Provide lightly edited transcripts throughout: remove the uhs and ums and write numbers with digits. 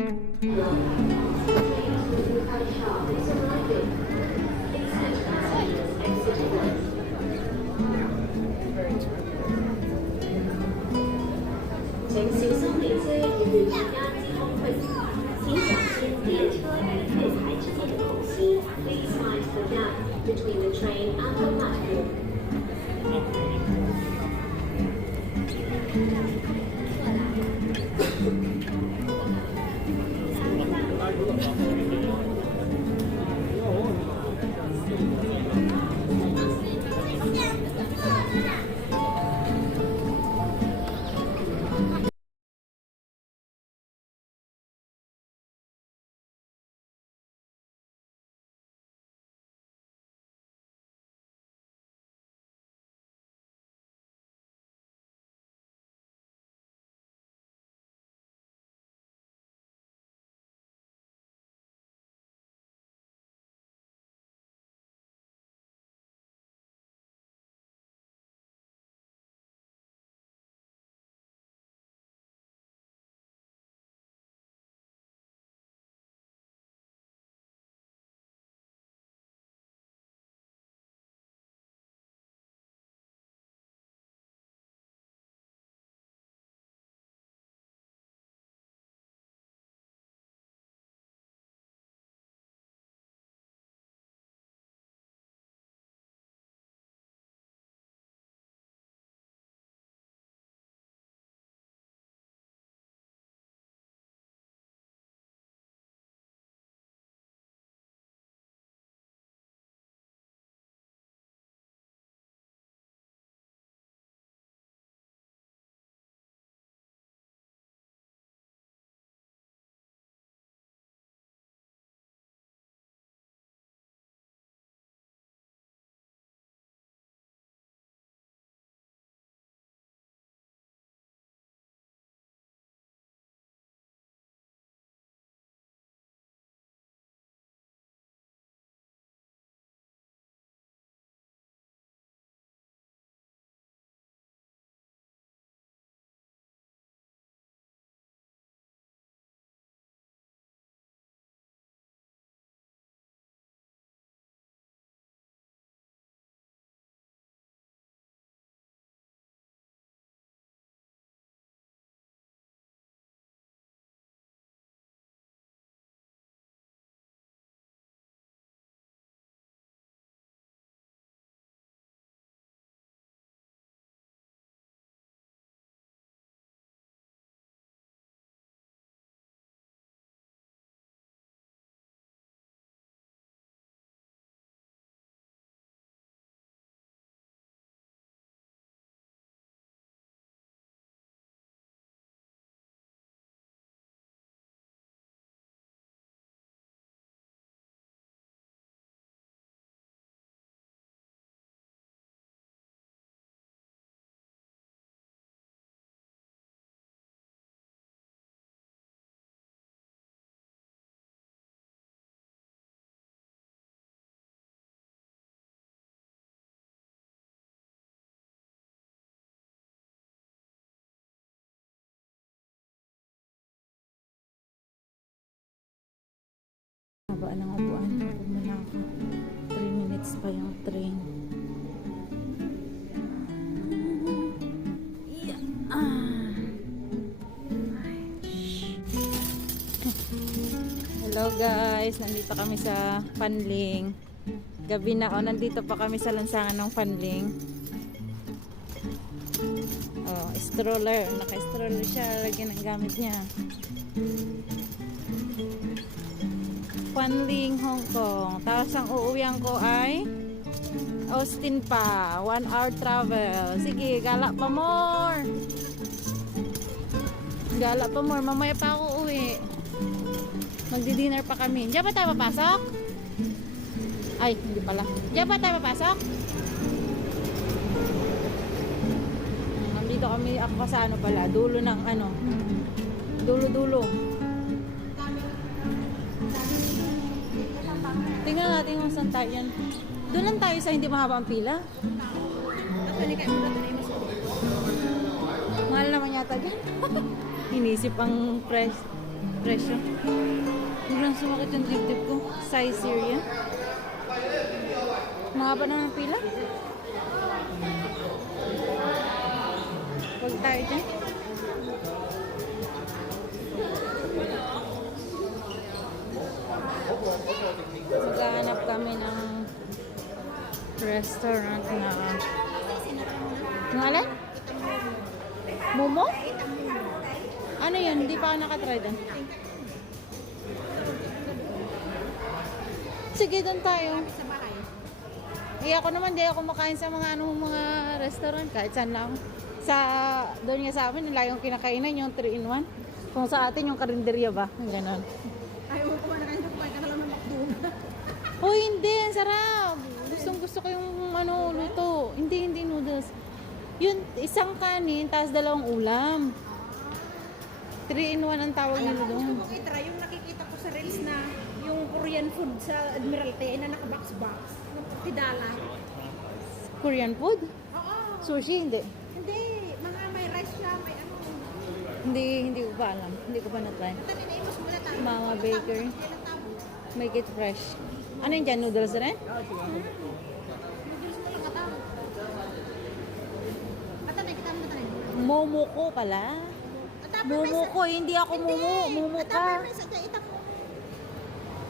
请小心列车与大家之空隙，请小心列车与月台之间的空隙。Please mind the gap between the train and the platform. Haba ng upuan. Huwag muna ako. 3 minutes pa yung train. Yeah. Hello guys. Nandito kami sa Panling. Gabi na. Nandito pa kami sa lansangan ng Panling. Stroller. Naka-stroller siya. Lagyan ng gamit niya. Panling, Hong Kong. Tapos ang uuwian ko ay Austin pa. 1 hour travel. Sige, gala pa more. Gala pa more. Mamaya pa ako uwi. Magdi-dinner pa kami. Diyan ba tayo papasok? Ay, hindi pala. Diyan ba tayo papasok? Nandito kami. Ako sa ano pala. Dulo ng ano. Dulo-dulo. Tingnan natin kung saan tayo yan. Doon lang tayo sa hindi mahaba ang pila. Mahal naman yata dyan. Inisip ang price. presyo. Biglang sumakit yung dibdib ko. Size Syria. Mahaba na ng pila. Huwag tayo dyan. Maghahanap kami ng restaurant na ngalan? Momo? Ano yun? Hindi pa ako nakatry doon. Sige, doon tayo. Ako naman, di ako makain sa mga mga restaurant. Kahit saan lang. Doon nga sa amin, nila yung kinakainan, yung 3-in-1. Kung sa atin, yung karinderya ba? Yung ganon. Ayaw mo kumain na kayo, kumain ka na lang ng McDonald's. Oh, hindi. Ang sarap. Gusto ko yung luto. Hindi noodles. Yun, isang kanin, tapos 2 ulam. 3-in-1 ang tawag nila doon. Gusto ko i-try yung nakikita ko sa reels na yung Korean food sa Admiralty na naka-box-box. Yung pidala. Korean food? Oo. Sushi, hindi. Hindi. Mga may rice na, may ano. Hindi ko pa alam. Hindi ko pa na-try. Taninimos mo na tayo. Mama Bakery. Make it fresh. Ano yun dyan? Noodles rin? Noodles mo lang kataw. Ata, nakikita mo na tayo. Momo ko pala. Momo ko, hindi ako Momo. Momo ka.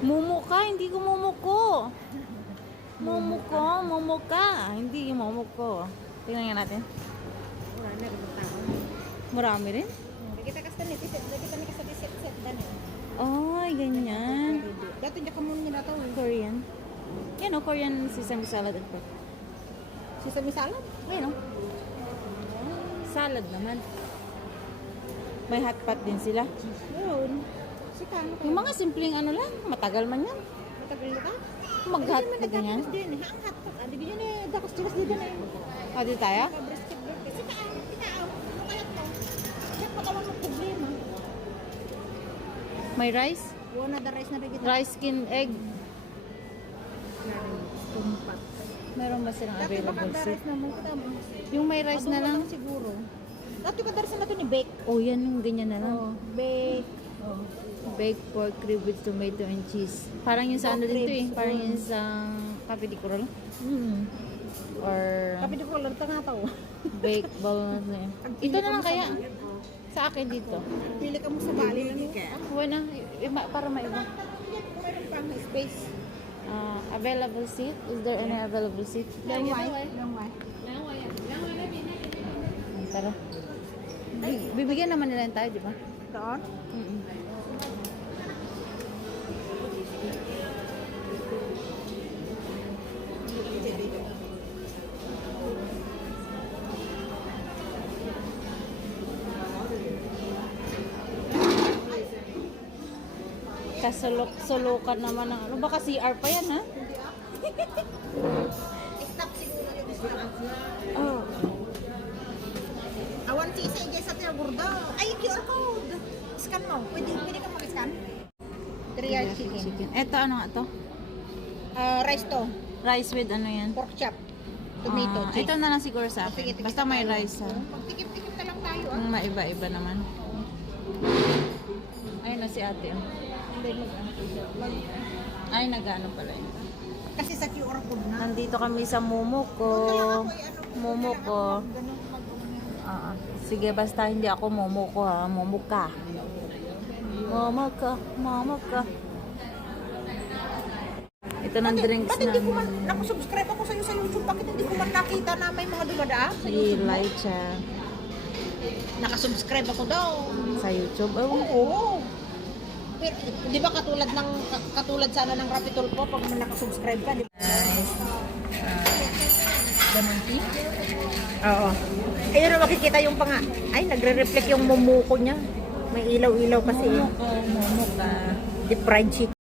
Momo ka, hindi ko Momo ko. Momo ka. Hindi yung Momo ko. Tingnan nga natin. Wala, meron ng tao. Marami rin. Kita kasi kita ni kasabay set dan eh. Ay, ganyan. Dati niya kamun nila to eh. Korean. Yan o, Korean sesame salad and pork. Sesame salad? Ayun o. Salad naman. May hot pot din sila. Yun. Sikano kayo. Yung mga simpleng ano lang, matagal man yan. Matagal na ba? Mag-hot pot din yan. Din eh. Ang hot pot. Adi ganyan eh. Dakos chikas dito na eh. Adi tayo? Brisket burger. Sikao. Ano kaya to? Check pa kawan ng problema. May rice? Wala na rice na rin kita. Rice skin egg. Tumpat. Meron ba silang Dati baka available da seat? rice na mo. Kita mo. Yung may rice na lang? Siguro. Dati ka daras na to ni bake. Oh, yan yung ganyan na lang. Oh, bake. Oh. Baked pork rib with tomato and cheese. Parang yung sa ano din to eh. Parang yung sa Cafe de Coral. Or Tapi di ko lang ta nga tao. baked ball. Ito na lang kaya. Sa akin dito. Pili ka mo sa bali na mo. Wala, para maiba. Meron pang space. Available seat? Is there any available seat? Long way. Tara. Bibigyan naman nila tayo, di ba? Doon? Kasulok-sulukan naman ng ano. Baka CR pa yan, ha? Stop siguro yung stop. Oh. Awan si isa dyan sa Tiragurdo. Ay, QR code. Scan mo. Pwede ka mag-scan? Trial chicken. Eto, ano nga to? Rice to. Rice with ano yan? Pork chop. Tomato. Ito na lang siguro sa akin. Basta may rice, ha? Pagtikip-tikip na lang tayo. Ang maiba-iba naman. Ayun na si ate, oh. Ay, nag-ano pala yun. Kasi sa QR code na. Nandito kami sa Momo ko. Momo ko. Sige, basta hindi ako Momo ko, ha. Momo ka. Momo ka. Momo ka. Ito ng drinks Ba't hindi ko man, namin. nakusubscribe ako sa'yo sa YouTube, bakit hindi ko man nakita na may mga dumadaan sa Si YouTube? Lycha. Nakasubscribe ako daw. Sa YouTube. Oh, Oo. Pero, di ba katulad sana ng Rapitol po pag may nakasubscribe ka, di ba? nice. Lemon tea? Oo. Ayun na makikita yung panga. Ay, nagre-reflect yung mumuko niya. May ilaw-ilaw kasi. Momo ko. Momo ka. Deep fried chicken.